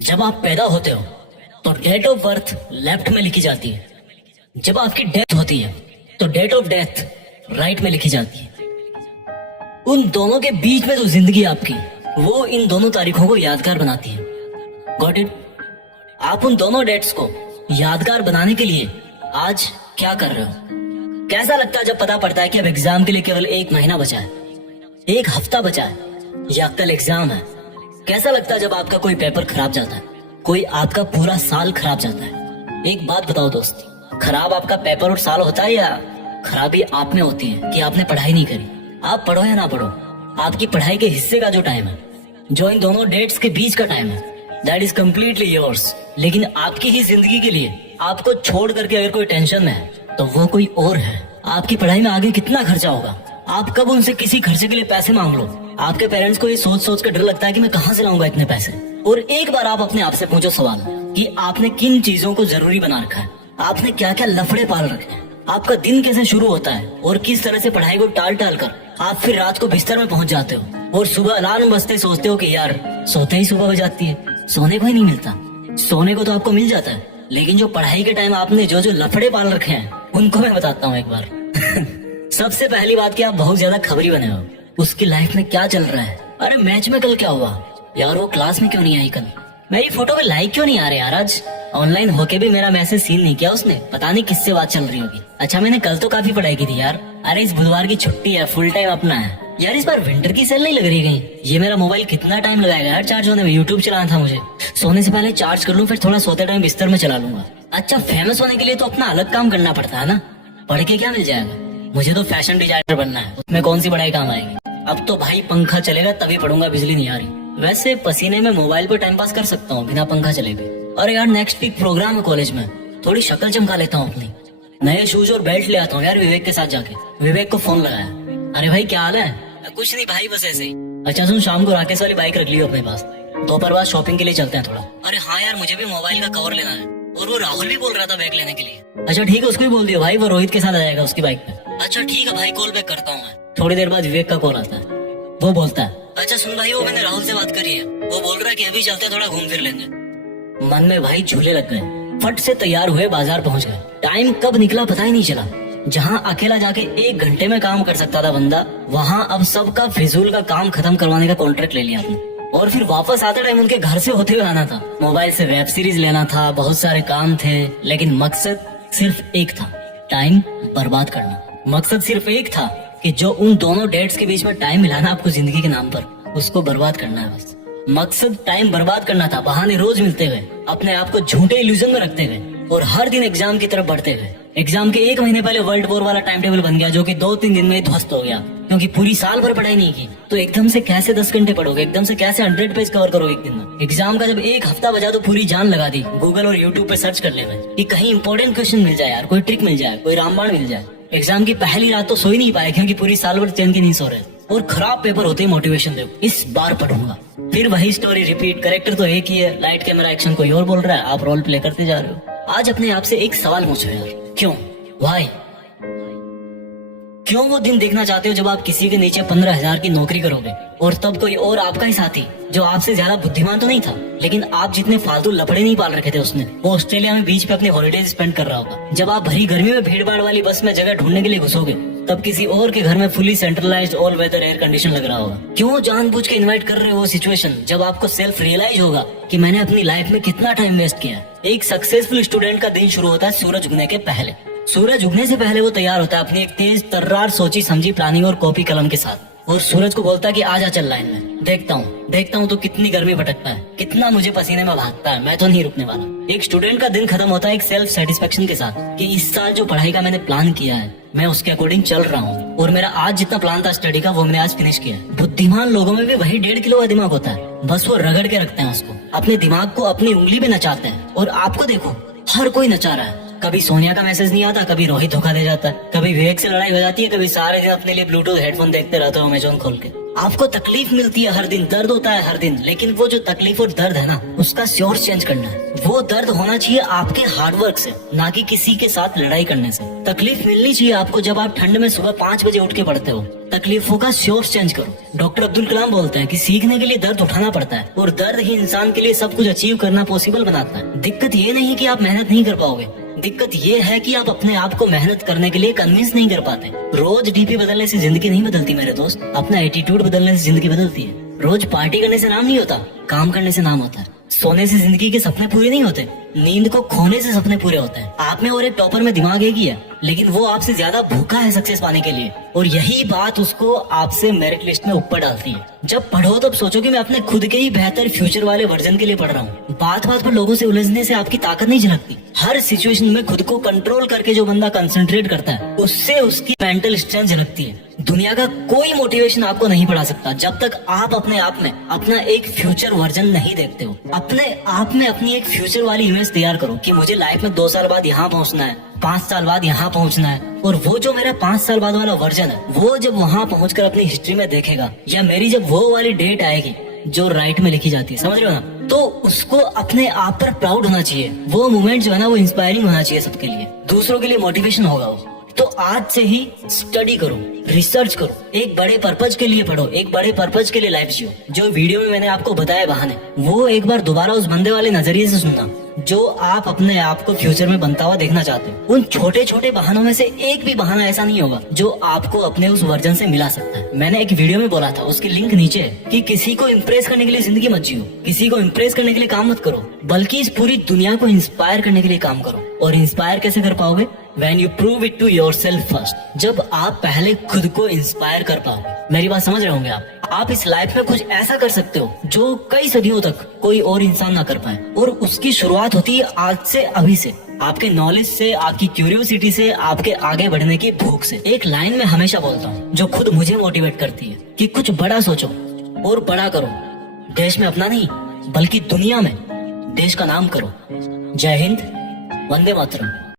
जब आप पैदा होते हो तो डेट ऑफ बर्थ लेफ्ट में लिखी जाती है। जब आपकी डेथ होती है तो डेट ऑफ डेथ राइट में लिखी जाती है। उन दोनों के बीच में जो जिंदगी आपकी, वो इन दोनों तारीखों को यादगार बनाती है। Got it? आप उन दोनों डेट्स को यादगार बनाने के लिए आज क्या कर रहे हो? कैसा लगता है जब पता पड़ता है कि अब एग्जाम के लिए केवल 1 महीना बचा है, 1 हफ्ता बचा है या कल एग्जाम है? कैसा लगता है जब आपका कोई पेपर खराब जाता है, कोई आपका पूरा साल खराब जाता है? एक बात बताओ दोस्त, खराब आपका पेपर और साल होता है या खराबी आप में होती है कि आपने पढ़ाई नहीं करी? आप पढ़ो या ना पढ़ो, आपकी पढ़ाई के हिस्से का जो टाइम है, जो इन दोनों डेट्स के बीच का टाइम है, दैट इज कम्प्लीटली योर्स। लेकिन आपकी ही जिंदगी के लिए आपको छोड़ करके अगर कोई टेंशन में है तो वो कोई और है। आपकी पढ़ाई में आगे कितना खर्चा होगा, आप कब उनसे किसी खर्चे के लिए पैसे मांग लो? आपके पेरेंट्स को ये सोच सोच कर डर लगता है कि मैं कहाँ से लाऊंगा इतने पैसे। और एक बार आप अपने आप से पूछो सवाल कि आपने किन चीजों को जरूरी बना रखा है, आपने क्या क्या लफड़े पाल रखे हैं, आपका दिन कैसे शुरू होता है और किस तरह से पढ़ाई को टाल टाल कर आप फिर रात को बिस्तर में पहुंच जाते हो और सुबह अलार्म बजते सोचते हो कि यार सोते ही सुबह हो जाती है। सोने को ही नहीं मिलता। सोने को तो आपको मिल जाता है, लेकिन जो पढ़ाई के टाइम आपने जो जो लफड़े पाल रखे हैं उनको मैं बताता हूँ एक बार। सबसे पहली बात कि आप बहुत ज्यादा खबरी बने हो। उसकी लाइफ में क्या चल रहा है? अरे मैच में कल क्या हुआ यार, वो क्लास में क्यों नहीं आई कल? मेरी फोटो पे लाइक क्यों नहीं आ रहे यार? आज ऑनलाइन होके भी मेरा मैसेज सीन नहीं किया उसने, पता नहीं किससे बात चल रही होगी। अच्छा मैंने कल तो काफी पढ़ाई की थी यार। अरे इस बुधवार की छुट्टी है, फुल टाइम अपना है यार। इस बार विंटर की सेल नहीं लग रही कहीं? ये मेरा मोबाइल कितना टाइम लगाएगा यार चार्ज होने में? यूट्यूब चलाना था मुझे, सोने से पहले चार्ज कर लूं, फिर थोड़ा सोते टाइम बिस्तर में चला लूंगा। अच्छा फेमस होने के लिए तो अपना अलग काम करना पड़ता है ना, पढ़ के क्या मिल जाएगा? मुझे तो फैशन डिजाइनर बनना है, उसमें कौन सी पढ़ाई काम आएगी? अब तो भाई पंखा चलेगा तभी पढ़ूंगा, बिजली नहीं आ रही। वैसे पसीने में मोबाइल पर टाइम पास कर सकता हूँ बिना पंखा चले भी। अरे यार नेक्स्ट वीक प्रोग्राम है कॉलेज में, थोड़ी शक्ल चमका लेता हूँ अपनी, नए शूज और बेल्ट ले आता हूँ यार विवेक के साथ जाके। विवेक को फोन लगाया, अरे भाई क्या हाल है? कुछ नहीं भाई बस ऐसे ही। अच्छा सुन, शाम को राकेश वाली बाइक रख लियो अपने पास, दोपहर बाद शॉपिंग के लिए चलते हैं थोड़ा। अरे हाँ यार मुझे भी मोबाइल का कवर लेना है, और वो राहुल भी बोल रहा था बैग लेने के लिए। अच्छा ठीक है, उसको भी बोल दियो भाई, वो रोहित के साथ आ जाएगा उसकी बाइक पे। अच्छा ठीक है भाई, कॉल बैक करता हूँ मैं। थोड़ी देर बाद विवेक का कॉल आता है, वो बोलता है अच्छा सुन भाई, वो मैंने राहुल से बात करी है, वो बोल रहा है कि अभी चलते थोड़ा घूम फिर लेंगे। मन में भाई झूले लग गए, फट से तैयार हुए बाजार पहुंच गए। टाइम कब निकला पता ही नहीं चला। जहाँ अकेला जाके 1 घंटे में काम कर सकता था बंदा, वहाँ अब सबका फिजूल का काम खत्म करवाने का कॉन्ट्रैक्ट ले लिया आपने। और फिर वापस आते टाइम उनके घर से होते हुए आना था, मोबाइल से वेब सीरीज लेना था, बहुत सारे काम थे, लेकिन मकसद सिर्फ एक था, टाइम बर्बाद करना। मकसद सिर्फ एक था कि जो उन दोनों डेट्स के बीच में टाइम मिलाना आपको जिंदगी के नाम पर, उसको बर्बाद करना है बस। मकसद टाइम बर्बाद करना था, बहाने रोज मिलते हुए, अपने आप को झूठे इल्यूजन में रखते हुए और हर दिन एग्जाम की तरफ बढ़ते हुए। एग्जाम के 1 महीने पहले वर्ल्ड वॉर वाला टाइम टेबल बन गया, जो कि 2-3 दिन में ध्वस्त हो गया, क्योंकि पूरी साल भर पढ़ाई नहीं की। तो एकदम से कैसे 10 घंटे पढ़ोगे? एकदम से कैसे 100 पेज कवर करोगे एक दिन में? एग्जाम का जब 1 हफ्ता बचा तो पूरी जान लगा दी गूगल और यूट्यूब पे सर्च करने में कि कहीं इंपॉर्टेंट क्वेश्चन मिल जाए यार, कोई ट्रिक मिल जाए, कोई रामबाण मिल जाए। एग्जाम की पहली रात तो सो ही नहीं पाए, क्योंकि पूरी साल भर चैन की नहीं सो रहे। और खराब पेपर होते ही मोटिवेशन दे, इस बार पढ़ूंगा। फिर वही स्टोरी रिपीट, कैरेक्टर तो एक ही है, लाइट कैमरा एक्शन कोई और बोल रहा है, आप रोल प्ले करते जा रहे हो। आज अपने आप से एक सवाल पूछो यार, क्यों? वाई? क्यों वो दिन देखना चाहते हो जब आप किसी के नीचे 15,000 की नौकरी करोगे और तब कोई और आपका ही साथी, जो आपसे ज्यादा बुद्धिमान तो नहीं था लेकिन आप जितने फालतू लफड़े नहीं पाल रखे थे उसने, वो ऑस्ट्रेलिया में बीच पे अपने हॉलिडेज स्पेंड कर रहा होगा। जब आप भरी गर्मी में भीड़ भाड़ वाली बस में जगह ढूंढने के लिए घुसोगे, तब किसी और के घर में fully centralized all weather air condition लग रहा होगा। क्यों जानबूझ के इन्वाइट कर रहे हो वो सिचुएशन जब आपको सेल्फ रियलाइज होगा कि मैंने अपनी लाइफ में कितना टाइम वेस्ट किया। एक सक्सेसफुल स्टूडेंट का दिन शुरू होता है सूरज उगने के पहले। सूरज उगने से पहले वो तैयार होता है अपनी एक तेज तर्रार सोची समझी प्लानिंग और कॉपी कलम के साथ, और सूरज को बोलता है कि आजा चल लाइन में, देखता हूँ तो कितनी गर्मी भटकता है, कितना मुझे पसीने में भागता है, मैं तो नहीं रुकने वाला। एक स्टूडेंट का दिन खत्म होता है एक सेल्फ सेटिस्फेक्शन के साथ कि इस साल जो पढ़ाई का मैंने प्लान किया है, मैं उसके अकॉर्डिंग चल रहा हूँ, और मेरा आज जितना प्लान था स्टडी का, वो मैंने आज फिनिश किया। बुद्धिमान लोगों में भी वही 1.5 किलो का दिमाग होता है, बस वो रगड़ के रखते हैं उसको, अपने दिमाग को अपनी उंगली में नचाते हैं। और आपको देखो, हर कोई नचा रहा है। कभी सोनिया का मैसेज नहीं आता, कभी रोहित धोखा दे जाता है, कभी विवेक से लड़ाई हो जाती है, कभी सारे दिन अपने लिए ब्लूटूथ हेडफोन देखते रहते हो अमेजोन खोल के। आपको तकलीफ मिलती है हर दिन, दर्द होता है हर दिन, लेकिन वो जो तकलीफ और दर्द है ना, उसका सोर्स चेंज करना है। वो दर्द होना चाहिए आपके हार्डवर्क से, ना कि किसी के साथ लड़ाई करने से। तकलीफ मिलनी चाहिए आपको जब आप ठंड में सुबह 5 बजे उठ के पढ़ते हो। तकलीफों का सोर्स चेंज करो। डॉक्टर अब्दुल कलाम बोलते हैं कि सीखने के लिए दर्द उठाना पड़ता है और दर्द ही इंसान के लिए सब कुछ अचीव करना पॉसिबल बनाता है। दिक्कत ये नहीं कि आप मेहनत नहीं कर पाओगे, दिक्कत ये है कि आप अपने आप को मेहनत करने के लिए कन्विंस नहीं कर पाते। रोज डीपी बदलने से जिंदगी नहीं बदलती मेरे दोस्त, अपना एटीट्यूड बदलने से जिंदगी बदलती है। रोज पार्टी करने से नाम नहीं होता, काम करने से नाम होता है। सोने से जिंदगी के सपने पूरे नहीं होते, नींद को खोने से सपने पूरे होते हैं। आप में और एक टॉपर में दिमाग एक ही है, लेकिन वो आपसे ज्यादा भूखा है सक्सेस पाने के लिए, और यही बात उसको आपसे मेरिट लिस्ट में ऊपर डालती है। जब पढ़ो तब सोचो कि मैं अपने खुद के ही बेहतर फ्यूचर वाले वर्जन के लिए पढ़ रहा हूँ। बात बात पर लोगों से उलझने से आपकी ताकत नहीं झलकती। हर सिचुएशन में खुद को कंट्रोल करके जो बंदा कंसंट्रेट करता है, उससे उसकी मेंटल स्ट्रेंथ झलकती है। दुनिया का कोई मोटिवेशन आपको नहीं पढ़ा सकता जब तक आप अपने आप में अपना एक फ्यूचर वर्जन नहीं देखते हो। अपने आप में अपनी एक फ्यूचर वाली इमेज तैयार करो कि मुझे लाइफ में 2 साल बाद यहाँ पहुँचना है, 5 साल बाद यहाँ पहुँचना है। और वो जो मेरा 5 साल बाद वाला वर्जन है, वो जब वहाँ पहुँचकर अपनी हिस्ट्री में देखेगा, या मेरी जब वो वाली डेट आएगी जो राइट में लिखी जाती है, समझ रहे हो ना, तो उसको अपने आप पर प्राउड होना चाहिए। वो मोमेंट जो है ना, वो इंस्पायरिंग होना चाहिए सबके लिए, दूसरों के लिए मोटिवेशन होगा वो। तो आज से ही स्टडी करो, रिसर्च करो, एक बड़े पर्पज के लिए पढ़ो, एक बड़े पर्पज के लिए लाइफ जियो। जो वीडियो में मैंने आपको बताया बहाने, वो एक बार दोबारा उस बंदे वाले नजरिए से सुनना जो आप अपने आप को फ्यूचर में बनता हुआ देखना चाहते हो। उन छोटे छोटे बहानों में से एक भी बहाना ऐसा नहीं होगा जो आपको अपने उस वर्जन से मिला सकता है। मैंने एक वीडियो में बोला था, उसकी लिंक नीचे है, कि किसी को इम्प्रेस करने के लिए जिंदगी मत जियो, किसी को इम्प्रेस करने के लिए काम मत करो, बल्कि इस पूरी दुनिया को इंस्पायर करने के लिए काम करो। और इंस्पायर कैसे कर पाओगे? When you prove it to yourself first, जब आप पहले खुद को इंस्पायर कर पाओगे। मेरी बात समझ रहे होंगे आप? आप इस लाइफ में कुछ ऐसा कर सकते हो जो कई सदियों तक कोई और इंसान ना कर पाए, और उसकी शुरुआत होती है आज से, अभी से, आपके नॉलेज से, आपकी क्यूरियोसिटी से, आपके आगे बढ़ने की भूख से। एक लाइन में हमेशा बोलता हूँ जो खुद मुझे मोटिवेट करती है कि कुछ बड़ा सोचो और बड़ा करो। देश में अपना नहीं बल्कि दुनिया में देश का नाम करो। जय हिंद, वंदे मातरम।